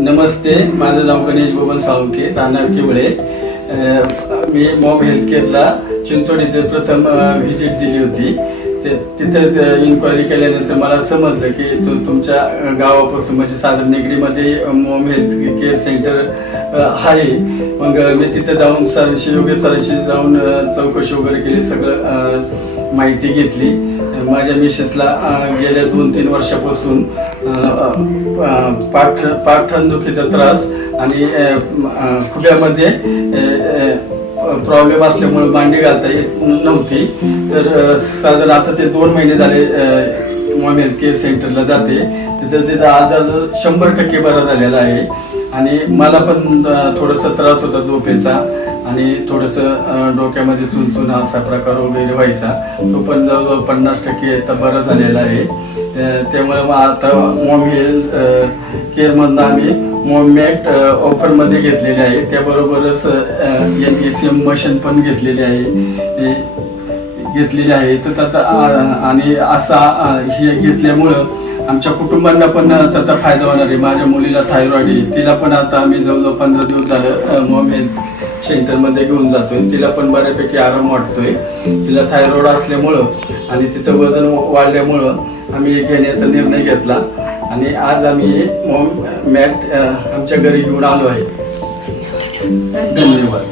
नमस्ते, माझं नाव गणेश गोवन साळुंखे, राहणार किवळे. मी Maugham health केअरला Chinchwad इथे प्रथम व्हिजिट दिली होती. तिथं इन्क्वायरी केल्यानंतर मला समजलं की तुमच्या गावापासून म्हणजे साधारण निगडीमध्ये मॉम हेल्थ केअर सेंटर आहे. मग मी तिथं जाऊन सरांशी जाऊन चौकशी वगैरे केली, सगळं माहिती घेतली. माझ्या मिसेसला गेल्या 2-3 वर्षापासून पाठदुखीचा त्रास आणि खुट्यामध्ये प्रॉब्लेम असल्यामुळे मांडी घालता येत नव्हती. तर साधारण आता ते 2 महिने झाले मॉम हेल्थ केअर सेंटरला जाते. तिथं आजार 100% बरा झालेला आहे. आणि मला पण थोडंसं त्रास होता झोपेचा आणि थोडंसं डोक्यामध्ये चुनचुन असा प्रकार वगैरे व्हायचा. तो पण जवळजवळ 50% आता बरा झालेला आहे. त्यामुळे मग आता मॉम हेल्थ केअरमधनं आम्ही मॉममॅट ऑफरमध्ये घेतलेले आहे. त्याबरोबरच NACM मशीन पण घेतलेली आहे. तर त्याचा आणि असा हे घेतल्यामुळं आमच्या कुटुंबांना पण त्याचा फायदा होणार आहे. माझ्या मुलीला थायरॉइड आहे, तिला पण आता आम्ही जवळजवळ 15 दिवस झालं मॉम हेल्थ सेंटरमध्ये घेऊन जातोय. तिला पण बऱ्यापैकी आराम वाटतोय. तिला थायरॉइड असल्यामुळं आणि तिचं वजन वाढल्यामुळं आम्ही घेण्याचा निर्णय घेतला आणि आज आम्ही मॉम मॅट आमच्या घरी घेऊन आलो आहे. धन्यवाद.